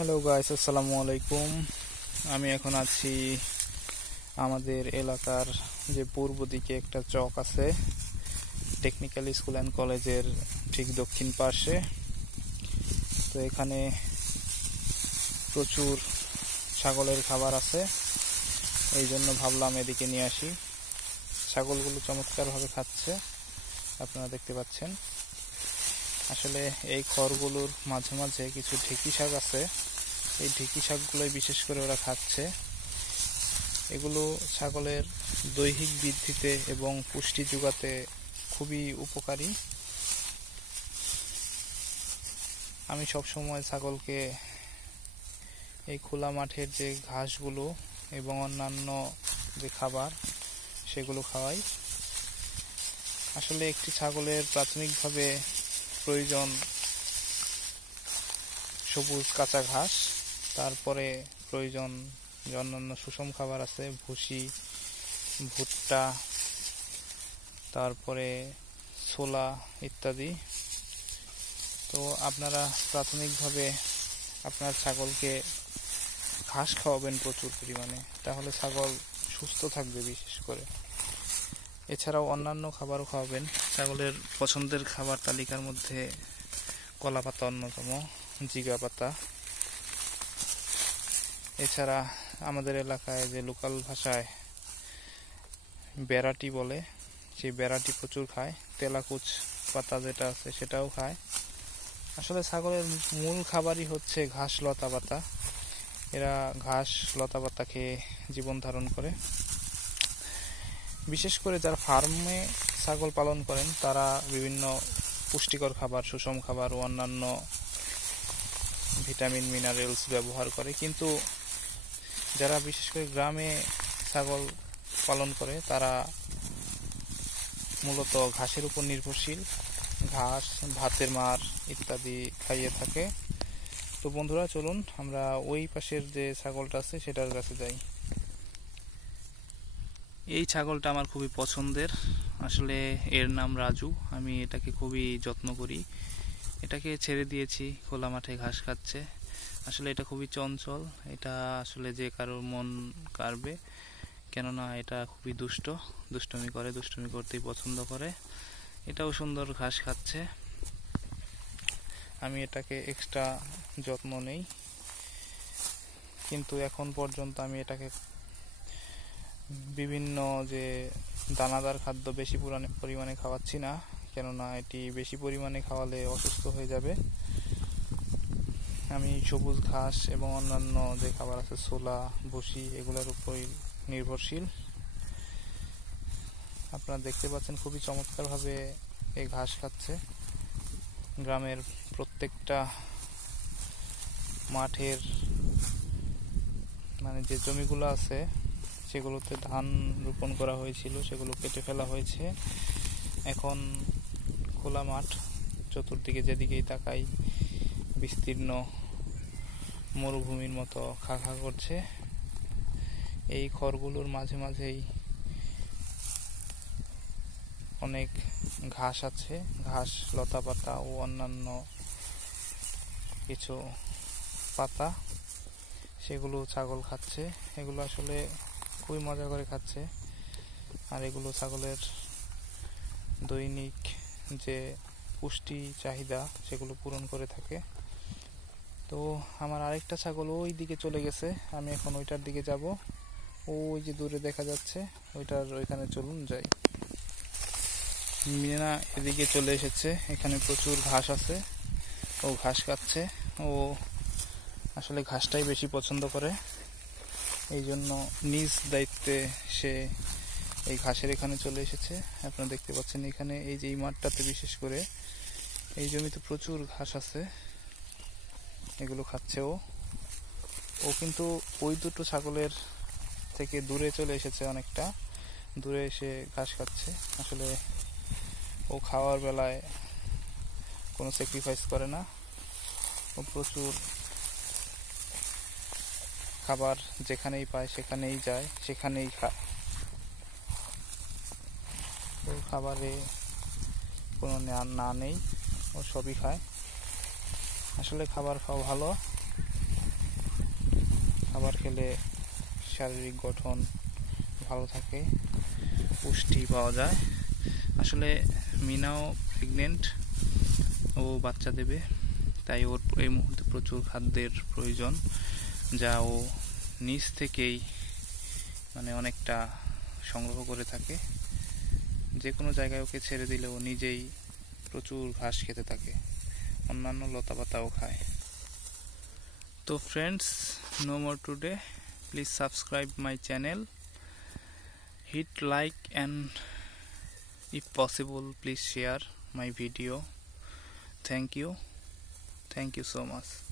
Hello guys, আসসালামু আলাইকুম। আমি এখন আছি আমাদের এলাকার যে পূর্ব দিকে একটা চক আছে, টেকনিক্যাল স্কুল অ্যান্ড কলেজের ঠিক দক্ষিণ পাশে। তো এখানে প্রচুর ছাগলের খাবার আছে, এই জন্য ভাবলাম এদিকে নিয়ে আসি। ছাগলগুলো চমৎকারভাবে খাচ্ছে, আপনারা দেখতে পাচ্ছেন। আসলে এই খড়গুলোর মাঝে মাঝে কিছু ঢেঁকি শাক আছে, এই ঢেঁকি শাকগুলোই বিশেষ করে ওরা খাচ্ছে। এগুলো ছাগলের দৈহিক বৃদ্ধিতে এবং পুষ্টি যোগাতে খুবই উপকারী। আমি সবসময় ছাগলকে এই খোলা মাঠের যে ঘাসগুলো এবং অন্যান্য যে খাবার সেগুলো খাওয়াই। আসলে একটি ছাগলের প্রাথমিকভাবে প্রয়োজন সবুজ কাঁচা ঘাস, তারপরে প্রয়োজন যে অন্যান্য সুষম খাবার আছে, ভুসি, ভুট্টা, তারপরে ছোলা ইত্যাদি। তো আপনারা প্রাথমিকভাবে আপনার ছাগলকে ঘাস খাওয়াবেন প্রচুর পরিমাণে, তাহলে ছাগল সুস্থ থাকবে বিশেষ করে। এছাড়াও অন্যান্য খাবারও খাওয়াবেন। ছাগলের পছন্দের খাবার তালিকার মধ্যে কলা পাতা অন্যতম, জিগা পাতা। এছাড়া আমাদের এলাকায় যে লোকাল ভাষায় বেড়াটি বলে, সেই বেড়াটি প্রচুর খায়। তেলাকুচ পাতা যেটা আছে সেটাও খায়। আসলে ছাগলের মূল খাবারই হচ্ছে ঘাস লতা পাতা। এরা ঘাস লতা পাতা খেয়ে জীবন ধারণ করে। বিশেষ করে যারা ফার্মে ছাগল পালন করেন তারা বিভিন্ন পুষ্টিকর খাবার, সুষম খাবার ও অন্যান্য ভিটামিন মিনারেলস ব্যবহার করে, কিন্তু যারা বিশেষ করে গ্রামে ছাগল পালন করে তারা মূলত ঘাসের উপর নির্ভরশীল। ঘাস, ভাতের মাড় ইত্যাদি খাইয়ে থাকে। তো বন্ধুরা, চলুন আমরা ওই পাশের যে ছাগলটা আছে সেটার কাছে যাই। এই ছাগলটা আমার খুবই পছন্দের। আসলে এর নাম রাজু। আমি এটাকে খুবই যত্ন করি। এটাকে ছেড়ে দিয়েছি, খোলা মাঠে ঘাস খাচ্ছে। আসলে এটা খুবই চঞ্চল, এটা আসলে যে কারোর মন কাড়বে, কেননা এটা খুবই দুষ্টুমি করে, দুষ্টুমি করতেই পছন্দ করে। এটাও সুন্দর ঘাস খাচ্ছে। আমি এটাকে এক্সট্রা যত্ন নেই, কিন্তু এখন পর্যন্ত আমি এটাকে বিভিন্ন যে দানাদার খাদ্য বেশি পরিমাণে খাওয়াচ্ছি না, কেননা এটি বেশি পরিমাণে খাওয়ালে অসুস্থ হয়ে যাবে। আমি সবুজ ঘাস এবং অন্যান্য যে খাবার আছে, ছোলা, ভুসি, এগুলোর উপরই নির্ভরশীল। আপনারা দেখতে পাচ্ছেন খুবই চমৎকারভাবে এই ঘাস খাচ্ছে। গ্রামের প্রত্যেকটা মাঠের যে জমিগুলো আছে সেগুলোতে ধান রোপণ করা হয়েছিল, সেগুলো কেটে ফেলা হয়েছে। এখন খোলা মাঠ, চতুর্দিকে যেদিকেই তাকাই বিস্তীর্ণ মরুভূমির মতো খা খা করছে। এই খড়গুলোর মাঝে মাঝেই অনেক ঘাস আছে, ঘাস, লতা পাতা ও অন্যান্য কিছু পাতা, সেগুলো ছাগল খাচ্ছে। এগুলো আসলে খুবই মজা করে খাচ্ছে। আর এগুলো ছাগলের দৈনিক যে পুষ্টি চাহিদা সেগুলো পূরণ করে থাকে। তো আমার আরেকটা ছাগল ওই দিকে চলে গেছে, আমি এখন ওইটার দিকে যাব। ওই যে দূরে দেখা যাচ্ছে ওইখানে চলুন যাই। মিনা এদিকে চলে এসেছে, এখানে প্রচুর ঘাস আছে, ও ঘাস খাচ্ছে। ও আসলে ঘাসটাই বেশি পছন্দ করে, এই জন্য নিজ দায়িত্বে সে এই ঘাসের এখানে চলে এসেছে। আপনারা দেখতে পাচ্ছেন এখানে এই যে এই মাঠটাতে বিশেষ করে এই জমিতে প্রচুর ঘাস আছে, এগুলো খাচ্ছে ও কিন্তু ওই দুটো ছাগলের থেকে দূরে চলে এসেছে, অনেকটা দূরে এসে ঘাস খাচ্ছে। আসলে ও খাওয়ার বেলায় কোনো স্যাক্রিফাইস করে না, ও প্রচুর খাবার যেখানেই পায় সেখানেই যায়, সেখানেই খায়। ওর খাবারে কোনো না নেই, ও সবই খায়। আসলে খাবার খাওয়া ভালো, খাবার খেলে শারীরিক গঠন ভালো থাকে, পুষ্টি পাওয়া যায়। আসলে মিনাও প্রেগনেন্ট, ও বাচ্চা দেবে, তাই ওর এই মুহূর্তে প্রচুর খাদ্যের প্রয়োজন, যা ও নিজ থেকেই মানে অনেকটা সংগ্রহ করে থাকে। যে কোনো জায়গায় ওকে ছেড়ে দিলে ও নিজেই প্রচুর ঘাস খেতে থাকে, অন্যান্য লতাপাতাও খায়। তো friends, no more today. Please subscribe my channel, hit like, and if possible please share my video. Thank you so much.